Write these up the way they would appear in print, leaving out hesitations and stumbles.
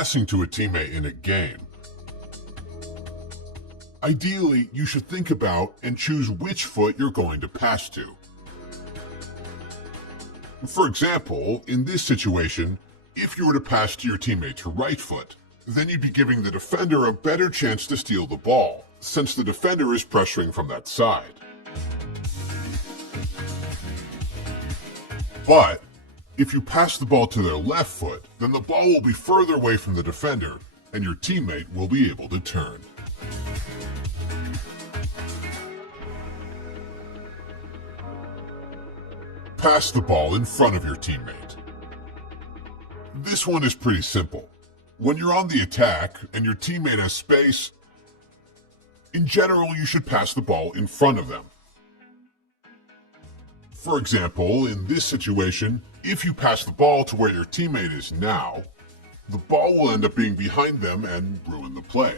passing to a teammate in a game. Ideally, you should think about and choose which foot you're going to pass to. For example, in this situation, if you were to pass to your teammate's right foot, then you'd be giving the defender a better chance to steal the ball, since the defender is pressuring from that side. But if you pass the ball to their left foot, then the ball will be further away from the defender, and your teammate will be able to turn. Pass the ball in front of your teammate. This one is pretty simple. When you're on the attack and your teammate has space, in general, you should pass the ball in front of them. For example, in this situation, if you pass the ball to where your teammate is now, the ball will end up being behind them and ruin the play.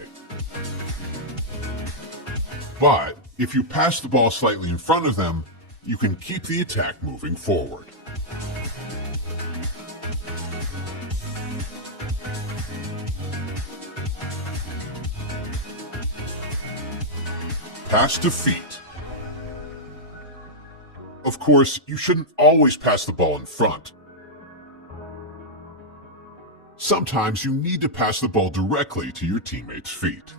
But if you pass the ball slightly in front of them, you can keep the attack moving forward. Pass to feet. Of course, you shouldn't always pass the ball in front. Sometimes you need to pass the ball directly to your teammate's feet.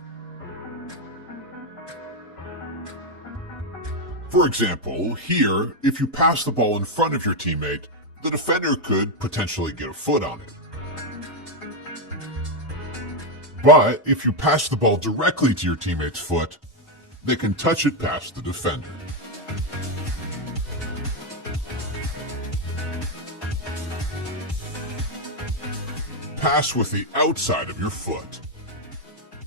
For example, here, if you pass the ball in front of your teammate, the defender could potentially get a foot on it. But if you pass the ball directly to your teammate's foot, they can touch it past the defender. Pass with the outside of your foot.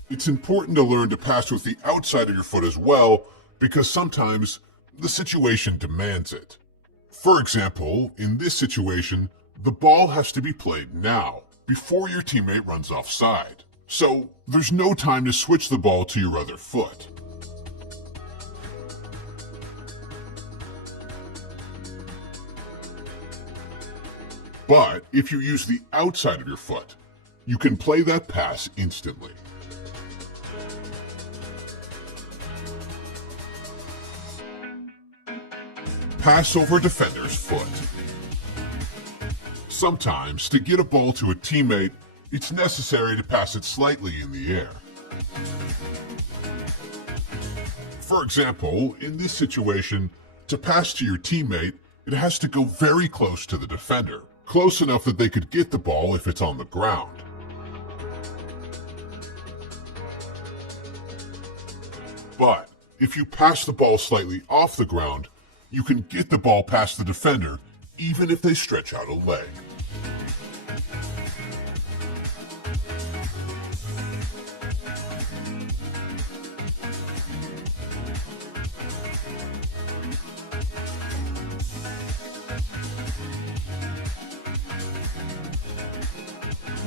It's important to learn to pass with the outside of your foot as well, because sometimes the situation demands it. For example, in this situation, the ball has to be played now, before your teammate runs offside. So there's no time to switch the ball to your other foot. But if you use the outside of your foot, you can play that pass instantly. Pass over defender's foot. Sometimes, to get a ball to a teammate, it's necessary to pass it slightly in the air. For example, in this situation, to pass to your teammate, it has to go very close to the defender, close enough that they could get the ball if it's on the ground. But if you pass the ball slightly off the ground, you can get the ball past the defender even if they stretch out a leg.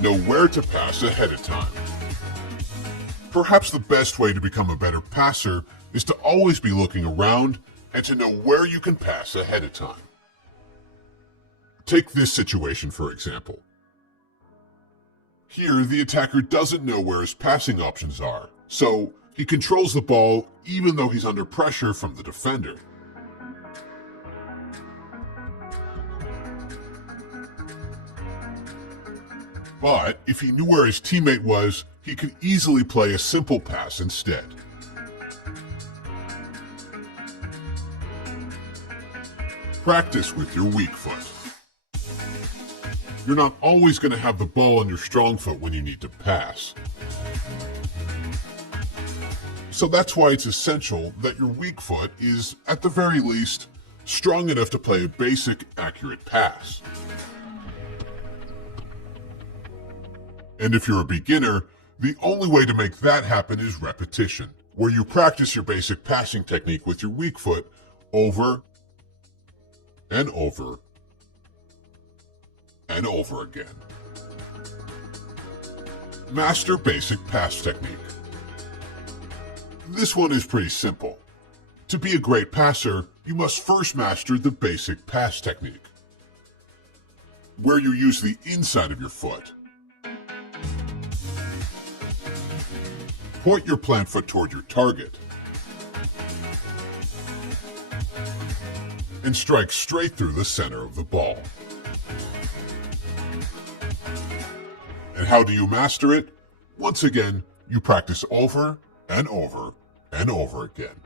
Know where to pass ahead of time. Perhaps the best way to become a better passer is to always be looking around and to know where you can pass ahead of time. Take this situation for example. Here, the attacker doesn't know where his passing options are, so he controls the ball even though he's under pressure from the defender. But if he knew where his teammate was, he could easily play a simple pass instead. Practice with your weak foot. You're not always going to have the ball on your strong foot when you need to pass. So that's why it's essential that your weak foot is, at the very least, strong enough to play a basic, accurate pass. And if you're a beginner, the only way to make that happen is repetition, where you practice your basic passing technique with your weak foot over and over and over again. Master basic pass technique. This one is pretty simple. To be a great passer, you must first master the basic pass technique, where you use the inside of your foot. Point your plant foot toward your target and strike straight through the center of the ball. And how do you master it? Once again, you practice over and over and over again.